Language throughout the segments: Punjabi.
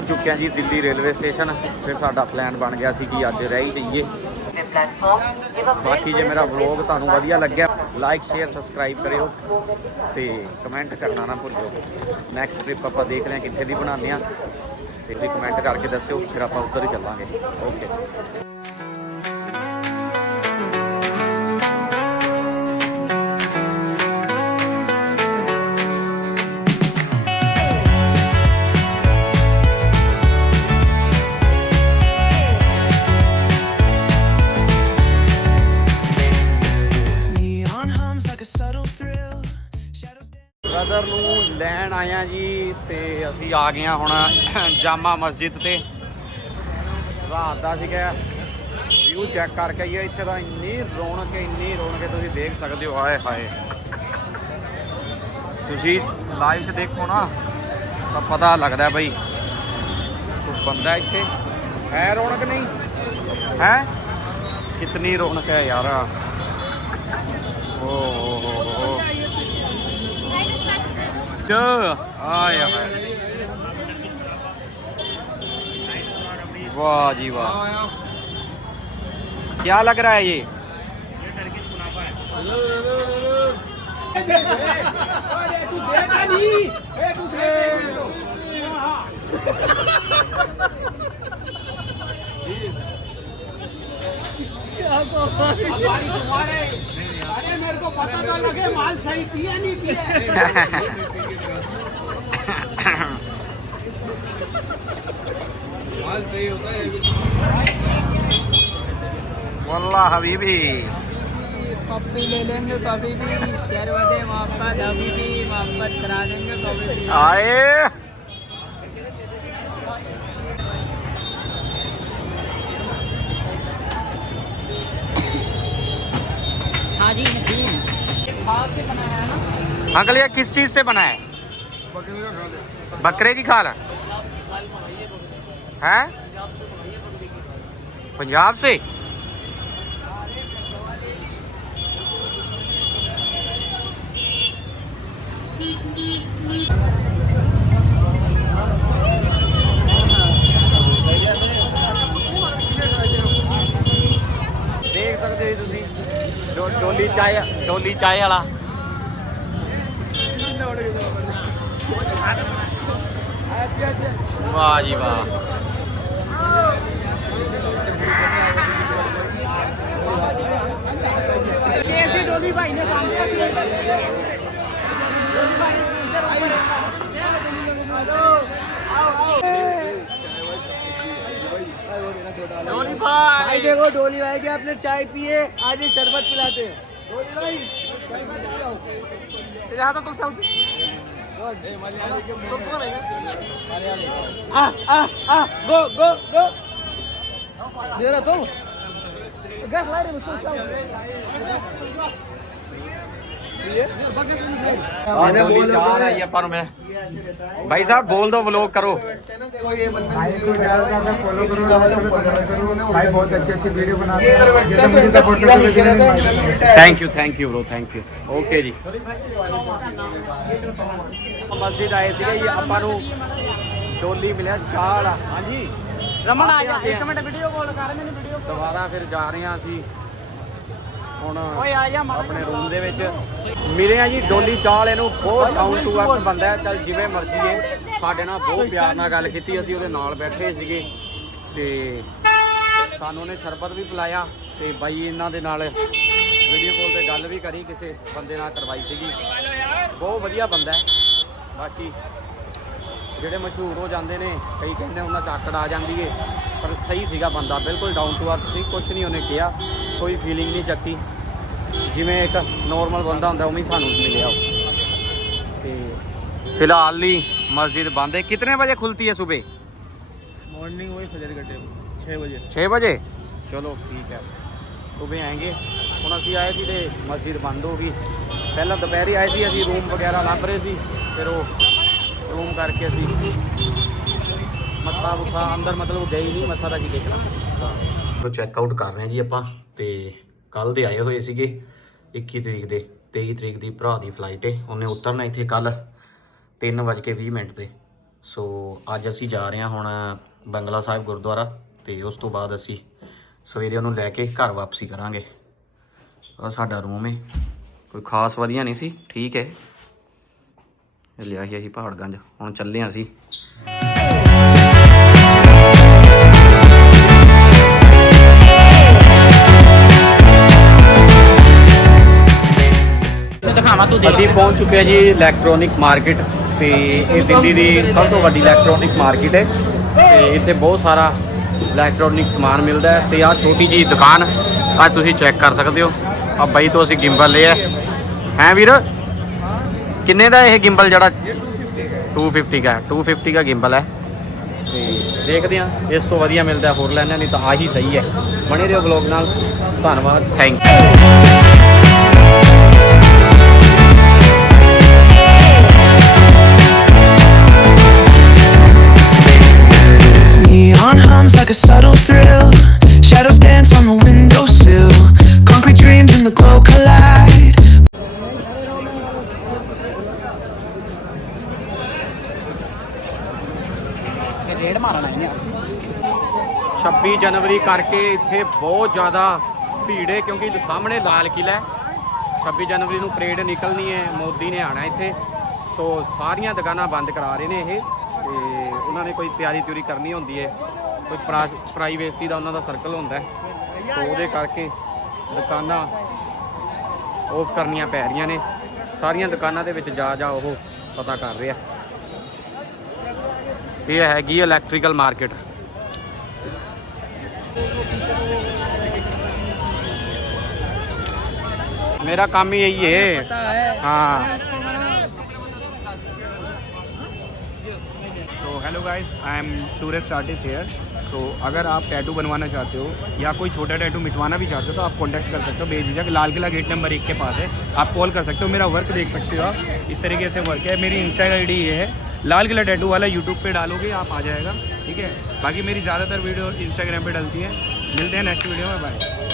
ਪਹੁੰਚ ਚੁੱਕੇ ਹਾਂ ਜੀ ਦਿੱਲੀ ਰੇਲਵੇ ਸਟੇਸ਼ਨ। ਫਿਰ ਸਾਡਾ ਪਲਾਨ ਬਣ ਗਿਆ ਸੀ ਕਿ ਅੱਜ ਰਹਿ ਹੀ ਜਾਈਏ ਬਾਕੀ ਜੇ ਮੇਰਾ ਵਲੌਗ ਤੁਹਾਨੂੰ ਵਧੀਆ ਲੱਗਿਆ ਲਾਈਕ ਸ਼ੇਅਰ ਸਬਸਕ੍ਰਾਈਬ ਕਰਿਓ ਤੇ ਕਮੈਂਟ ਕਰਨਾ ਨਾ ਭੁੱਲਿਓ ਨੈਕਸਟ ਟ੍ਰਿਪ ਆਪਾਂ ਦੇਖ ਰਹੇ ਹਾਂ ਕਿੱਥੇ ਦੀ ਬਣਾਉਂਦੇ ਹਾਂ। ਤੇ ਵੀ ਕਮੈਂਟ ਕਰਕੇ ਦੱਸਿਓ, ਫਿਰ ਆਪਾਂ ਉੱਧਰ ਹੀ ਚੱਲਾਂਗੇ। ਓਕੇ ਅਸੀਂ ਆ ਗਏ ਹਾਂ ਹੁਣ ਜਾਮਾ ਮਸਜਿਦ ਤੇ। ਰਾਤ ਦਾ ਸੀਗਾ। ਵਿਊ ਚੈੱਕ ਕਰਕੇ ਆਈਏ ਇੱਥੇ ਤਾਂ ਇੰਨੀ ਰੌਣਕ ਹੈ ਇੰਨੀ ਰੌਣਕ ਹੈ ਤੁਸੀਂ ਦੇਖ ਸਕਦੇ ਹੋ ਹਾਏ ਹਾਏ। ਤੁਸੀਂ ਲਾਈਵ 'ਚ ਦੇਖੋ ਨਾ ਤਾਂ ਪਤਾ ਲੱਗਦਾ ਬਈ ਕੋਈ ਬੰਦਾ ਇੱਥੇ ਹੈ ਰੌਣਕ ਨਹੀਂ? ਹੈ? ਕਿਤਨੀ ਰੌਣਕ ਹੈ ਯਾਰ। ਓ ਹੋ ਹੋ ਹੋ ਆਏ ਹਾਏ। वाह जी वाह। क्या लग रहा है ये? अरे मेरे को पता तो लगे माल सही पिया नहीं पिया वल्लाह हबीबी। पप्पी ले लेंगे कभी भी शेर वदे मोहब्बत अभी भी मोहब्बत करा देंगे कभी भी। आए। हाँ जी नदीम से बनाया है ना? अंकल ये किस चीज़ से बना है? बकरे की खाल है। हैं पंजाब से ਦੇਖ ਸਕਦੇ ਹੋ ਤੁਸੀਂ ਡੋਲੀ ਚਾਏ ਡੋਲੀ ਚਾਏ ਵਾਲਾ। ਅੱਜ ਅੱਜ ਵਾਹ ਜੀ ਵਾਹ कैसे डोली भाई ने सामने डोली भाई इधर ऊपर हेलो आओ आओ डोली भाई भाई देखो डोली भाई के आपने चाय पिए आज ये शरबत पिलाते हैं डोली भाई शरबत पिलाओ यहाँ तो तुम सब Ah, ah, ah, go, go, go. Diretor lu. Gas lari mesti tahu. आने बोल जा रहा है पर मैं भाई साहब बोल दो व्लॉग करो भाई बहुत अच्छी अच्छी वीडियो बनाते thank you thank you bro thank you okay ji ਮਸਜਿਦ ਆਏ ਸੀਗੇ ਜੀ ਆਪਾਂ ਨੂੰ ਡੋਲੀ ਮਿਲਿਆ ਚਾਹ ਹਾਂਜੀ। ਰਮਣ ਆ ਜਾ ਇੱਕ ਮਿੰਟ ਵੀਡੀਓ ਕਾਲ ਕਰ ਮੈਨੂੰ ਵੀਡੀਓ ਦੁਬਾਰਾ ਫਿਰ ਜਾ ਰਹੇ ਹਾਂ ਅਸੀਂ। ਹੁਣ ਓਏ ਆ ਜਾ ਆਪਣੇ ਰੂਮ ਦੇ ਵਿੱਚ। ਮਿਲੇ ਆ ਜੀ ਡੋਲੀ ਚਾਲ ਇਹਨੂੰ ਬਹੁਤ ਡਾਊਨ ਟੂ ਅਰਥ ਬੰਦਾ ਚੱਲ ਜਿਵੇਂ ਮਰਜ਼ੀ ਹੈ ਸਾਡੇ ਨਾਲ ਬਹੁਤ ਪਿਆਰ ਨਾਲ ਗੱਲ ਕੀਤੀ ਅਸੀਂ ਉਹਦੇ ਨਾਲ ਬੈਠੇ ਸੀਗੇ। ਤੇ ਸਾਨੂੰ ਉਹਨੇ ਸ਼ਰਬਤ ਵੀ ਪਿਲਾਇਆ ਤੇ ਬਾਈ ਇਹਨਾਂ ਦੇ ਨਾਲ ਵੀਡੀਓ ਕਾਲ ਤੇ ਗੱਲ ਵੀ ਕਰੀ ਕਿਸੇ ਬੰਦੇ ਨਾਲ ਕਰਵਾਈ ਸੀਗੀ। ਬਹੁਤ ਵਧੀਆ ਬੰਦਾ ਹੈ। ਬਾਕੀ ਜਿਹੜੇ ਮਸ਼ਹੂਰ ਹੋ ਜਾਂਦੇ ਨੇ ਕਈ ਕਹਿੰਦੇ ਉਹਨਾਂ ਚਾਕੜ ਆ ਜਾਂਦੀ ਏ ਪਰ ਸਹੀ ਸੀਗਾ ਬੰਦਾ ਬਿਲਕੁਲ ਡਾਊਨ ਟੂ ਅਰਥ ਸੀ ਕੁਝ ਨਹੀਂ ਉਹਨੇ ਕਿਹਾ ਕੋਈ ਫੀਲਿੰਗ ਨਹੀਂ ਚੱਕੀ। ਜਿਵੇਂ ਇੱਕ ਨਾਰਮਲ ਬੰਦਾ ਹੁੰਦਾ ਉਵੇਂ ਸਾਨੂੰ ਮਿਲਿਆ ਉਹ। ਤੇ ਫਿਲਹਾਲ ਲਈ ਮਸਜਿਦ ਬੰਦ ਹੈ ਕਿਤਨੇ ਵਜੇ ਖੁੱਲਤੀ ਹੈ ਸਵੇਰ मॉर्निंग वही फजर के टाइम छः बजे 6 ਵਜੇ? ਚਲੋ ਠੀਕ ਹੈ। ਸਵੇਰ ਆਏਗੇ। ਹੁਣ ਅਸੀਂ ਆਏ ਸੀ ਤੇ ਮਸਜਿਦ ਬੰਦ ਹੋ ਗਈ। ਪਹਿਲਾਂ ਦੁਪਹਿਰੇ ਆਏ ਸੀ, ਅਸੀਂ ਰੂਮ ਵਗੈਰਾ ਲੱਭ ਰਹੇ ਸੀ, ਫਿਰ ਉਹ ਰੂਮ ਕਰਕੇ ਅਸੀਂ ਮੱਥਾ ਮੁੱਥਾ ਅੰਦਰ ਮਤਲਬ ਗਏ ਨਹੀਂ, ਮੱਥਾ ਦਾ ਕੀ ਦੇਖਣਾ। ਤਾਂ ਚੈੱਕ ਆਊਟ ਕਰ ਰਹੇ ਹਾਂ ਜੀ ਆਪਾਂ, ਤੇ ਕੱਲ ਦੇ ਆਏ ਹੋਏ ਸੀਗੇ 21 ਤਰੀਕ ਦੇ 23 ਤਰੀਕ ਦੀ ਭਰਾ ਦੀ ਫਲਾਈਟ ਏ, ਉਹਨੇ ਉਤਰਨਾ ਇੱਥੇ ਕੱਲ 3:20 ਮਿੰਟ ਤੇ। ਸੋ ਅੱਜ ਅਸੀਂ ਜਾ ਰਹੇ ਹਾਂ ਹੁਣ ਬੰਗਲਾ ਸਾਹਿਬ ਗੁਰਦੁਆਰਾ, ਤੇ ਉਸ ਤੋਂ ਬਾਅਦ ਅਸੀਂ ਸਵੇਰੇ ਉਹਨੂੰ ਲੈ ਕੇ ਘਰ ਵਾਪਸੀ ਕਰਾਂਗੇ। ਆ ਸਾਡਾ ਰੂਮ ਏ। ਕੋਈ ਖਾਸ ਵਧੀਆ ਨਹੀਂ ਸੀ ਠੀਕ ਹੈ। ਇਹ ਲਿਆ ਸੀ ਅਸੀਂ ਪਹਾੜਗੰਜ ਹੁਣ ਚੱਲੇ ਹਾਂ ਅਸੀਂ। ਅਸੀਂ ਪਹੁੰਚ ਚੁੱਕੇ ਹਾਂ ਜੀ ਇਲੈਕਟ੍ਰੋਨਿਕ ਮਾਰਕੀਟ ਤੇ ਇਹ ਦਿੱਲੀ ਦੀ ਸਭ ਤੋਂ ਵੱਡੀ ਇਲੈਕਟ੍ਰੋਨਿਕ ਮਾਰਕੀਟ ਹੈ। ਤੇ ਇੱਥੇ ਬਹੁਤ ਸਾਰਾ ਇਲੈਕਟ੍ਰੋਨਿਕ ਸਮਾਨ ਮਿਲਦਾ ਹੈ ਤੇ ਆਹ ਛੋਟੀ ਜੀ ਦੁਕਾਨ ਆ ਤੁਸੀਂ ਚੈੱਕ ਕਰ ਸਕਦੇ ਹੋ। ਆ ਬਾਈ ਤੋਂ ਅਸੀਂ ਗਿੰਬਲ ਲਿਆ ਹੈ ਵੀਰ? ਕਿੰਨੇ ਦਾ ਇਹ ਗਿੰਬਲ ਜਿਹੜਾ? 250 ਦਾ ਹੈ 250 ਦਾ ਗਿੰਬਲ ਹੈ। ਤੇ ਦੇਖਦੇ ਹਾਂ, ਇਸ ਤੋਂ ਵਧੀਆ ਮਿਲਦਾ ਹੋਰ ਲੈਣਾ, ਨਹੀਂ ਤਾਂ ਆਹੀ ਸਹੀ ਹੈ। ਬਣੇ ਰਹੋ ਬਲੌਗ ਨਾਲ। ਧੰਨਵਾਦ। ਥੈਂਕ ਯੂ 26 ਜਨਵਰੀ ਕਰਕੇ ਇੱਥੇ ਬਹੁਤ ਜ਼ਿਆਦਾ ਭੀੜ ਹੈ, ਕਿਉਂਕਿ ਸਾਹਮਣੇ ਲਾਲ ਕਿਲਾ ਹੈ। 26 ਜਨਵਰੀ ਨੂੰ ਪਰੇਡ ਨਿਕਲਣੀ ਹੈ, ਮੋਦੀ ਨੇ ਆਣਾ ਇੱਥੇ। ਸੋ ਸਾਰੀਆਂ ਦੁਕਾਨਾਂ ਬੰਦ ਕਰਾ ਰਹੇ ਨੇ ਇਹ, ਤੇ ਉਹਨਾਂ ਨੇ ਕੋਈ ਤਿਆਰੀ ਤਿਉਰੀ ਕਰਨੀ ਹੁੰਦੀ ਹੈ। ਕੋਈ ਪ੍ਰਾਈਵੇਸੀ ਦਾ ਉਹਨਾਂ ਦਾ ਸਰਕਲ ਹੁੰਦਾ ਹੈ। ਸੋ ਉਹਦੇ ਕਰਕੇ ਦੁਕਾਨਾਂ ਆਫ ਕਰਨੀਆਂ ਪੈ ਰਹੀਆਂ ਨੇ। ਸਾਰੀਆਂ ਦੁਕਾਨਾਂ ਦੇ ਵਿੱਚ ਜਾ ਜਾ ਉਹ ਪਤਾ ਕਰ ਰਿਹਾ। ਇਹ ਹੈਗੀ ਇਲੈਕਟ੍ਰੀਕਲ ਮਾਰਕੀਟ मेरा काम ही यही है। हाँ। So hello guys I am tourist artist here so अगर आप टैटू बनवाना चाहते हो, या कोई छोटा टैटू मिटवाना भी चाहते हो तो आप कांटेक्ट कर सकते हो भेज बेझिझक लाल किला गेट नंबर एक के पास है। आप कॉल कर सकते हो, मेरा वर्क देख सकते हो आप। इस तरीके से वर्क है। मेरी इंस्टा आई डी ये है। लाल किला टैटू वाला यूट्यूब पे डालोगे, आप आ जाएगा। ठीक है? बाकी मेरी ज़्यादातर वीडियो इंस्टाग्राम पे डलती है। मिलते हैं नेक्स्ट वीडियो में बाय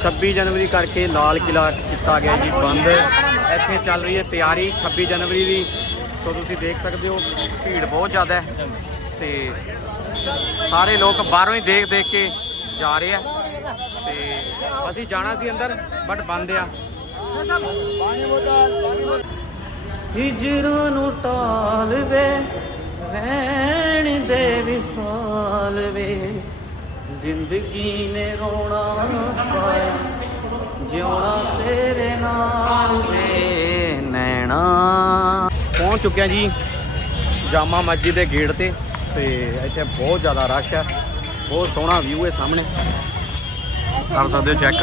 26 ਜਨਵਰੀ ਕਰਕੇ ਲਾਲ ਕਿਲਾ ਕੀਤਾ ਗਿਆ ਜੀ, ਬੰਦ। ਇੱਥੇ ਚੱਲ ਰਹੀ ਹੈ ਤਿਆਰੀ 26 ਜਨਵਰੀ ਦੀ। ਸੋ ਤੁਸੀਂ ਦੇਖ ਸਕਦੇ ਹੋ, ਭੀੜ ਬਹੁਤ ਜ਼ਿਆਦਾ ਹੈ ਤੇ ਸਾਰੇ ਲੋਕ ਬਾਹਰੋਂ ਹੀ ਦੇਖ ਦੇਖ ਕੇ ਜਾ ਰਹੇ ਆ ਤੇ ਅਸੀਂ ਜਾਣਾ ਸੀ ਅੰਦਰ ਬਟ ਬੰਦ ਆ। ਹਿਜਰਾਂ ਨੂੰ ਟਾਲ ਵੇ ਰਹਿਣ ਦੇ ਵਿਸਾਲ ਵੇ। ਜ਼ਿੰਦਗੀ ਨੇ ਰੋਣਾ ਪਾਇਆ ਜਿਉਣਾ ਤੇਰੇ ਨਾਲ ਵੇ ਨੈਣਾ। ਪਹੁੰਚ ਚੁੱਕਿਆ ਜੀ ਜਾਮਾ ਮਸਜਿਦ ਦੇ ਗੇਟ ਤੇ ਤੇ ਇੱਥੇ ਬਹੁਤ ਜ਼ਿਆਦਾ ਰਸ਼ ਹੈ ਬਹੁਤ ਸੋਹਣਾ ਵਿਊ ਹੈ ਸਾਹਮਣੇ। ਕਰ ਸਕਦੇ ਹੋ ਚੈੱਕ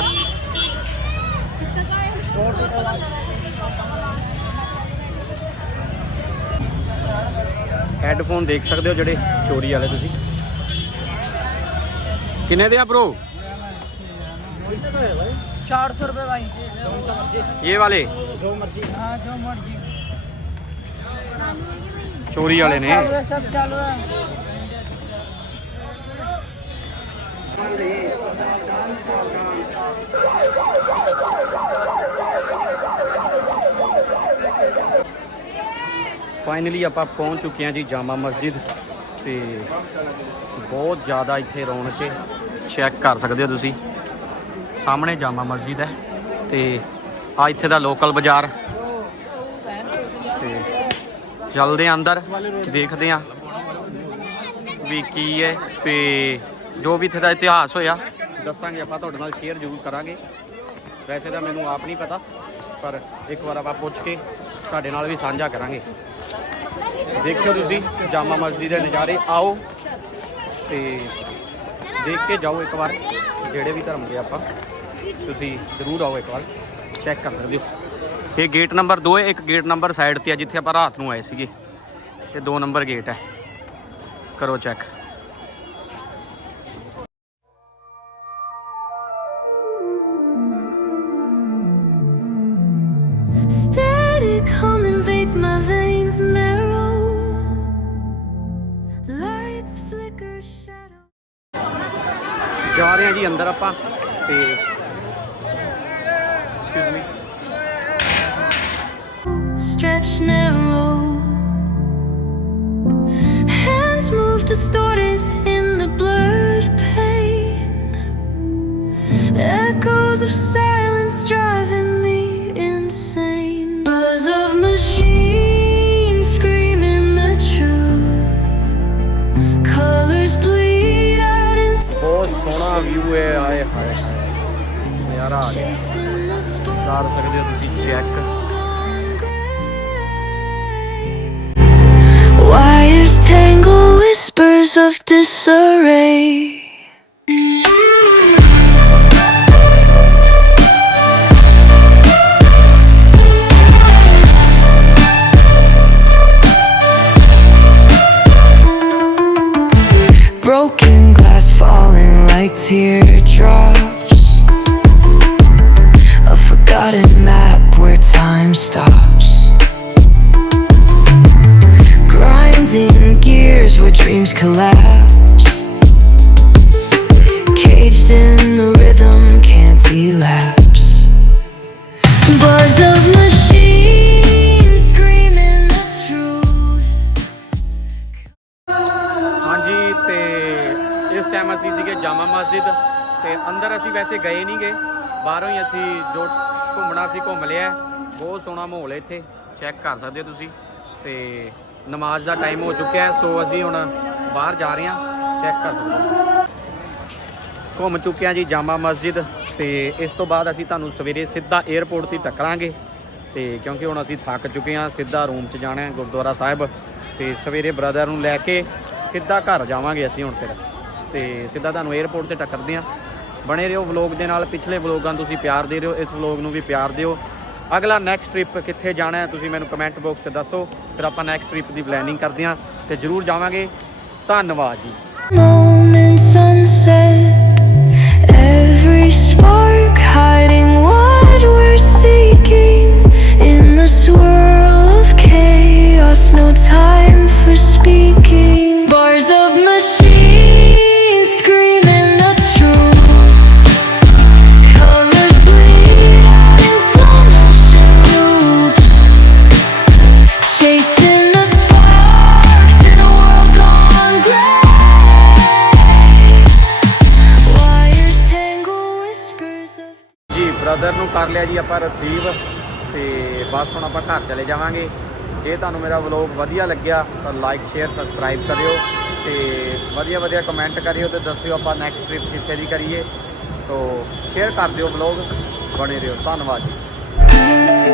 ਹੈੱਡਫੋਨ ਦੇਖ ਸਕਦੇ ਹੋ ਜਿਹੜੇ ਚੋਰੀ ਵਾਲੇ ਤੁਸੀਂ। ਕਿੰਨੇ ਦੇ ਆ bro? ਇਹ ਵਾਲੇ? जो ਵਾਲੇ ਨੇ। ਫਾਈਨਲੀ ਆਪਾਂ ਪਹੁੰਚ ਚੁੱਕੇ ਹਾਂ ਜੀ ਜਾਮਾ ਮਸਜਿਦ ਤੇ ਬਹੁਤ ਜ਼ਿਆਦਾ ਇੱਥੇ ਰੌਣਕ ਹੈ। ਚੈੱਕ ਕਰ ਸਕਦੇ ਹੋ ਤੁਸੀਂ। ਸਾਹਮਣੇ ਜਾਮਾ ਮਸਜਿਦ ਹੈ ਤੇ ਆ ਇੱਥੇ ਦਾ ਲੋਕਲ ਬਾਜ਼ਾਰ। ਤੇ ਚੱਲਦੇ ਹਾਂ ਅੰਦਰ, ਦੇਖਦੇ ਹਾਂ ਵੀ ਕੀ ਹੈ। ਤੇ ਜੋ ਵੀ ਇੱਥੇ ਦਾ ਇਤਿਹਾਸ ਹੋਇਆ। ਦੱਸਾਂਗੇ ਆਪਾਂ ਤੁਹਾਡੇ ਨਾਲ ਸ਼ੇਅਰ ਜ਼ਰੂਰ ਕਰਾਂਗੇ। ਵੈਸੇ ਤਾਂ ਮੈਨੂੰ ਆਪ ਨਹੀਂ ਪਤਾ ਪਰ ਇੱਕ ਵਾਰ ਆਪਾਂ ਪੁੱਛ ਕੇ ਤੁਹਾਡੇ ਨਾਲ ਵੀ ਸਾਂਝਾ ਕਰਾਂਗੇ। ਦੇਖਿਓ ਤੁਸੀਂ ਜਾਮਾ ਮਸਜਿਦ ਦੇ ਨਜ਼ਾਰੇ ਆਓ ਤੇ ਦੇਖ ਕੇ ਜਾਓ ਇੱਕ ਵਾਰ ਜਿਹੜੇ ਵੀ ਧਰਮ ਦੇ ਆਪਾਂ। ਤੁਸੀਂ ਜ਼ਰੂਰ ਆਓ ਇੱਕ ਵਾਰ ਚੈੱਕ ਕਰ ਸਕਦੇ ਹੋ। ਇਹ ਗੇਟ ਨੰਬਰ 2 ਹੈ ਇੱਕ ਗੇਟ ਨੰਬਰ ਸਾਈਡ ਤੇ ਆ ਜਿੱਥੇ ਆਪਾਂ ਰਾਤ ਨੂੰ ਆਏ ਸੀਗੇ। ਇਹ 2 ਨੰਬਰ ਗੇਟ ਹੈ। ਕਰੋ check hands narrow, lights flicker, shadow. ਜਾ ਰਹੇ ਹਾਂ ਜੀ ਅੰਦਰ ਆਪਾਂ ਤੇ excuse me stretch narrow. Hands move distorted in the blurred pain. Echoes of silence driving due Wires tangle whispers of disarray. Collapse. Caged in the rhythm, can't elapse. Buzz of machines screaming the truth. ਹਾਂਜੀ ਤੇ ਇਸ ਟਾਈਮ ਅਸੀਂ ਸੀਗੇ ਜਾਮਾ ਮਸਜਿਦ ਤੇ ਅੰਦਰ ਅਸੀਂ ਵੈਸੇ ਗਏ ਨਹੀਂ ਗਏ ਬਾਹਰੋਂ ਹੀ ਅਸੀਂ ਜੋ ਘੁੰਮਣਾ ਸੀ ਘੁੰਮ ਲਿਆ ਬਹੁਤ ਸੋਹਣਾ ਮਾਹੌਲ ਹੈ ਇੱਥੇ ਚੈੱਕ ਕਰ ਸਕਦੇ ਹੋ ਤੁਸੀਂ ਤੇ ਨਮਾਜ਼ ਦਾ ਟਾਈਮ ਹੋ ਚੁੱਕਿਆ ਸੋ ਅਸੀਂ ਹੁਣ ਬਾਹਰ ਜਾ ਰਹੇ ਹਾਂ ਚੈੱਕ ਕਰ ਸਕਦੇ ਹੋ। ਘੁੰਮ ਚੁੱਕਿਆ ਜੀ ਜਾਮਾ ਮਸਜਿਦ ਤੇ ਇਸ ਤੋਂ ਬਾਅਦ ਅਸੀਂ ਤੁਹਾਨੂੰ ਸਵੇਰੇ ਸਿੱਧਾ 에ਅਰਪੋਰਟ ਤੇ ਟੱਕਰਾਂਗੇ। ਤੇ ਕਿਉਂਕਿ ਹੁਣ ਅਸੀਂ ਥੱਕ ਚੁੱਕੇ ਹਾਂ, ਸਿੱਧਾ ਰੂਮ 'ਚ ਜਾਣਾ ਹੈ ਗੁਰਦੁਆਰਾ ਸਾਹਿਬ। ਤੇ ਸਵੇਰੇ ਬ੍ਰਦਰ ਨੂੰ ਲੈ ਕੇ ਸਿੱਧਾ ਘਰ ਜਾਵਾਂਗੇ ਅਸੀਂ ਹੁਣ ਫਿਰ। ਤੇ ਸਿੱਧਾ ਤੁਹਾਨੂੰ 에ਅਰਪੋਰਟ ਤੇ ਟੱਕਰਦੇ ਹਾਂ। ਬਣੇ ਰਹੋ ਵਲੌਗ ਦੇ ਨਾਲ। ਪਿਛਲੇ ਵਲੌਗਾਂ ਨੂੰ ਤੁਸੀਂ ਪਿਆਰ ਦੇ ਰਹੇ ਹੋ, ਇਸ ਵਲੌਗ ਨੂੰ ਵੀ ਪਿਆਰ ਦਿਓ। ਅਗਲਾ ਨੈਕਸਟ ਟ੍ਰਿਪ ਕਿੱਥੇ ਜਾਣਾ ਹੈ, ਤੁਸੀਂ ਮੈਨੂੰ ਕਮੈਂਟ ਬਾਕਸ 'ਚ ਦੱਸੋ। ਫਿਰ ਆਪਾਂ ਨੈਕਸਟ ਟ੍ਰਿਪ ਦੀ ਪਲੈਨਿੰਗ ਕਰਦੇ ਹਾਂ ਤੇ ਜ਼ਰੂਰ ਜਾਵਾਂਗੇ। ਧੰਨਵਾਦ ਜੀ Moment sunset, every spark hiding what we're seeking. In the swirl of chaos, no time for speaking. ਲਿਆ ਜੀ ਆਪਾਂ ਰਿਸੀਵ ਤੇ ਬਸ ਹੁਣ ਆਪਾਂ ਘਰ ਚਲੇ ਜਾਵਾਂਗੇ। ਜੇ ਤੁਹਾਨੂੰ ਮੇਰਾ ਵਲੌਗ ਵਧੀਆ ਲੱਗਿਆ ਤਾਂ ਲਾਈਕ ਸ਼ੇਅਰ ਸਬਸਕ੍ਰਾਈਬ ਕਰਿਓ ਤੇ ਵਧੀਆ ਵਧੀਆ ਕਮੈਂਟ ਕਰਿਓ ਤੇ ਦੱਸਿਓ ਆਪਾਂ ਨੈਕਸਟ ਟ੍ਰਿਪ ਕਿੱਥੇ ਦੀ ਕਰੀਏ। ਸੋ ਸ਼ੇਅਰ ਕਰ ਦਿਓ ਵਲੌਗ। ਬਣੇ ਰਹੋ। ਧੰਨਵਾਦ ਜੀ।